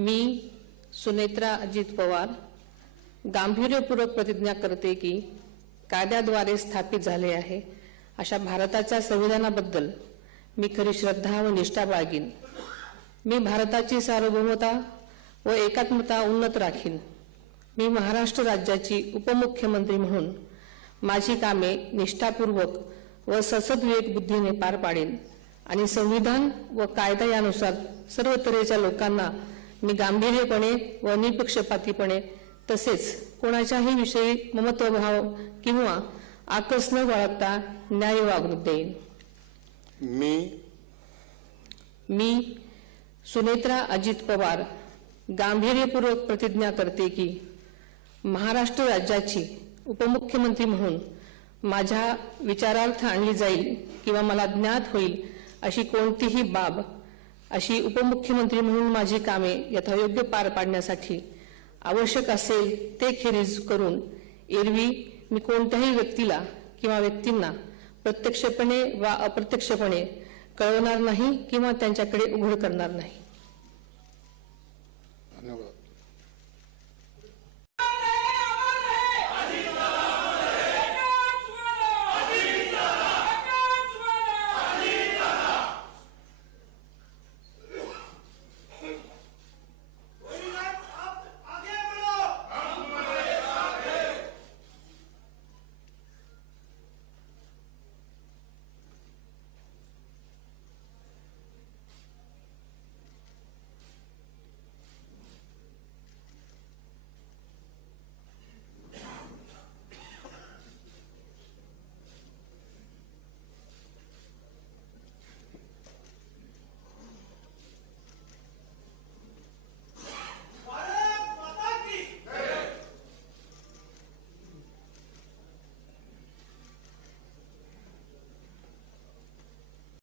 मी सुनेत्रा अजित पवार गांभीर्यपूर्वक प्रतिज्ञा करते की कायद्याद्वारे स्थापित झाले आहे अशा भारताच्या संविधानाबद्दल मी खरी श्रद्धा व निष्ठा बाळगीन। मी भारताची सार्वभौमता व एकात्मता उन्नत राखीन। मी महाराष्ट्र राज्याची उपमुख्यमंत्री म्हणून माझी कामे निष्ठापूर्वक व ससद्विवेक बुद्धीने पार पाडेन आणि संविधान व कायदा यानुसार सर्व तऱ्हेच्या लोकांना मी गांभीर्यपणे व निपक्षपातीपणे तसेच कोणाच्याही विषयी ममत्वभाव किंवा आकस न बाळगता न्याय वागणूक देईन। मी सुनेत्रा अजित पवार गांभीर्यपूर्वक प्रतिज्ञा करते की महाराष्ट्र राज्याची उपमुख्यमंत्री म्हणून माझ्या विचारार्थ आणली जाईल किंवा मला ज्ञात होईल अशी कोणतीही बाब अशी उपमुख्यमंत्री म्हणून माझी कामे यथायोग्य पार पाडण्यासाठी आवश्यक असेल ते खेरीज करून एरवी मी कोणत्याही व्यक्तीला किंवा व्यक्तींना प्रत्यक्षपणे वा अप्रत्यक्षपणे कळवणार नाही किंवा त्यांच्याकडे उघड करणार नाही। धन्यवाद।